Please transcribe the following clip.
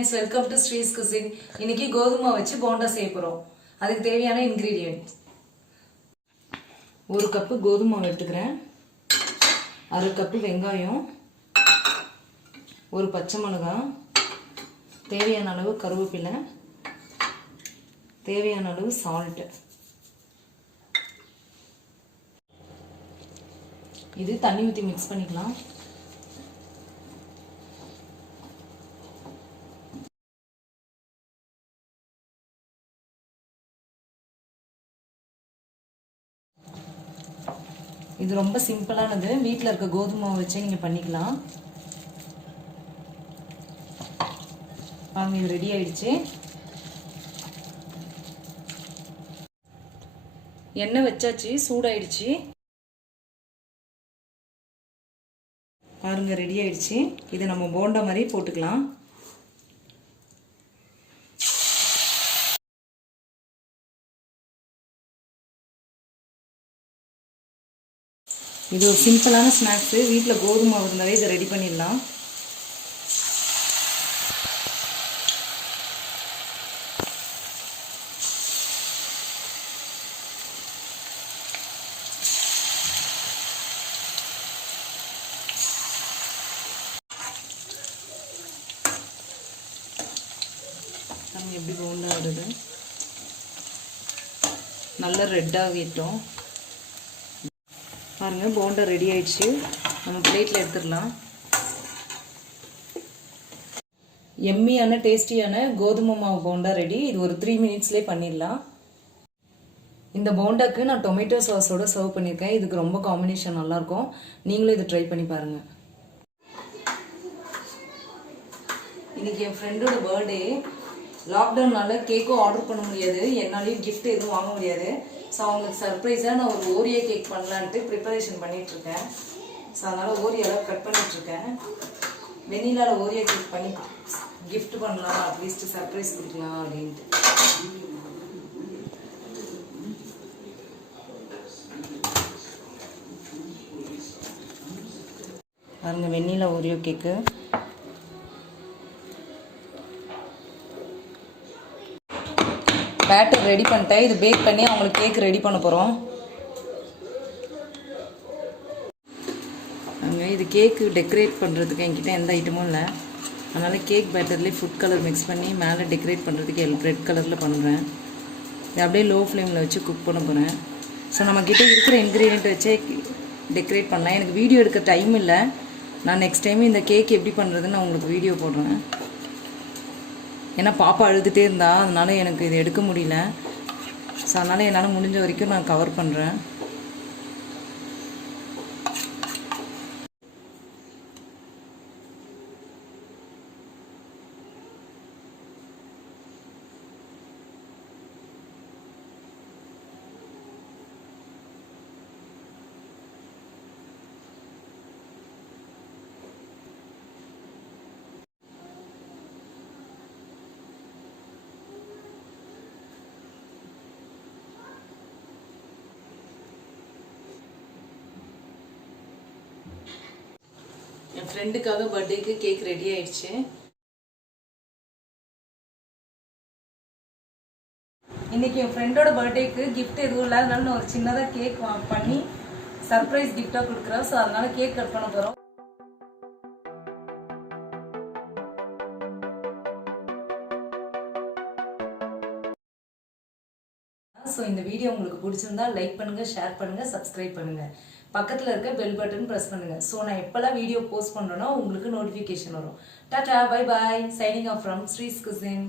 Friends, welcome to ஸ்ரீஸ் cuisine. இன்னைக்கு கோதுமை வச்சு போண்டா செய்ய போறோம். அதுக்கு தேவையான இன்கிரீடியன்ட்: 1 கப்பு கோதுமை எடுத்துக்கிறேன், 1/2 கப்பு வெங்காயம், 1 பச்சை மிளகாய், தேவையான அளவு கருவேப்பிலை, தேவையான அளவு சால்ட். இது தண்ணி ஊற்றி மிக்ஸ் பண்ணிக்கலாம். இது ரொம்ப சிம்பிளானது, வீட்டில் இருக்க கோதுமை வச்சு நீங்கள் பண்ணிக்கலாம். இது ரெடி ஆயிடுச்சு. எண்ணெய் வச்சாச்சு, சூடாயிடுச்சு. பாருங்க, ரெடி ஆயிடுச்சு. இதை நம்ம போண்டா மாதிரி போட்டுக்கலாம். இது ஒரு சிம்பிளான ஸ்நாக்ஸு. வீட்டில் கோதுமை இருந்தாவே இதை ரெடி பண்ணிடலாம். நம்ம எப்படி போண்டா வருது, நல்லா ரெட்டாகிட்டோம். பாருங்க, போண்டா ரெடி ஆயிடுச்சு. நம்ம பிளேட்டில் எடுத்துடலாம். எம்மியான டேஸ்டியான கோதுமை மாவு போண்டா ரெடி. இது ஒரு 3 மினிட்ஸ்லேயே பண்ணிடலாம். இந்த போண்டாக்கு நான் டொமேட்டோ சாஸோட சர்வ் பண்ணியிருக்கேன். இதுக்கு ரொம்ப காம்பினேஷன் நல்லாயிருக்கும். நீங்களும் இதை ட்ரை பண்ணி பாருங்கள். இன்னைக்கு என் ஃப்ரெண்டோட பர்த்டே. லாக்டவுன்னால கேக்கும் ஆர்டர் பண்ண முடியாது, என்னாலையும் கிஃப்ட் எதுவும் வாங்க முடியாது. ஸோ அவங்களுக்கு சர்ப்ரைஸாக நான் ஒரு ஓரியோ கேக் பண்ணலான்ட்டு ப்ரிப்பரேஷன் பண்ணிகிட்ருக்கேன். ஸோ அதனால் ஓரியோவில் கட் பண்ணிகிட்ருக்கேன். வெண்ணிலாவில் ஓரியோ கேக் பண்ணி கிஃப்ட் பண்ணலாம், அட்லீஸ்ட் சர்ப்ரைஸ் கொடுக்கலாம் அப்படின்ட்டு. பாருங்க, வெண்ணிலா ஓரியோ கேக்கு. பேட்டர் ரெடி பண்ணிட்டேன். இது பேக் பண்ணி அவங்களுக்கு கேக் ரெடி பண்ண போகிறோம். இது கேக்கு டெக்கரேட் பண்ணுறதுக்கு என்கிட்ட எந்த ஐட்டமும் இல்லை. அதனால் கேக் பேட்டர்லேயே ஃபுட் கலர் மிக்ஸ் பண்ணி மேலே டெக்கரேட் பண்ணுறதுக்கு ரெட் கலரில் பண்ணுறேன். இது அப்படியே லோ ஃப்ளேமில் வச்சு குக் பண்ண போகிறேன். ஸோ நம்மக்கிட்ட இருக்கிற இன்க்ரீடியன்ட் வச்சே டெக்கரேட் பண்ணலாம். எனக்கு வீடியோ எடுக்க டைம் இல்லை. நான் நெக்ஸ்ட் டைம் இந்த கேக் எப்படி பண்ணுறதுன்னு நான் உங்களுக்கு வீடியோ போடுறேன். ஏன்னா பாப்பா அழுதுகிட்டே இருந்தா, அதனால் எனக்கு இது எடுக்க முடியல. ஸோ அதனால் என்னால் முடிஞ்ச வரைக்கும் நான் கவர் பண்ணுறேன். என் ஃப்ரெண்டுக்காக பர்த்டேக்கு கேக் ரெடி ஆயிடுச்சு. இன்னைக்கு என் ஃப்ரெண்டோட பர்த்டேக்கு கிஃப்ட் எதுவும் இல்லை, அதனால நான் ஒரு சின்னதாக கேக் பண்ணி சர்ப்ரைஸ் கிஃப்டாக கொடுக்குறோம். ஸோ அதனால கேக் கட் பண்ண போகிறோம். ஸோ இந்த வீடியோ உங்களுக்கு பிடிச்சிருந்தா லைக் பண்ணுங்க, ஷேர் பண்ணுங்க, சப்ஸ்கிரைப் பண்ணுங்க. பக்கத்தில் இருக்க பெல் பட்டன் ப்ரெஸ் பண்ணுங்க. ஸோ நான் எப்போல்லாம் வீடியோ போஸ்ட் பண்ணுறேனோ உங்களுக்கு நோட்டிஃபிகேஷன் வரும். Tata, bye bye. Signing off from ஸ்ரீஸ் cuisine.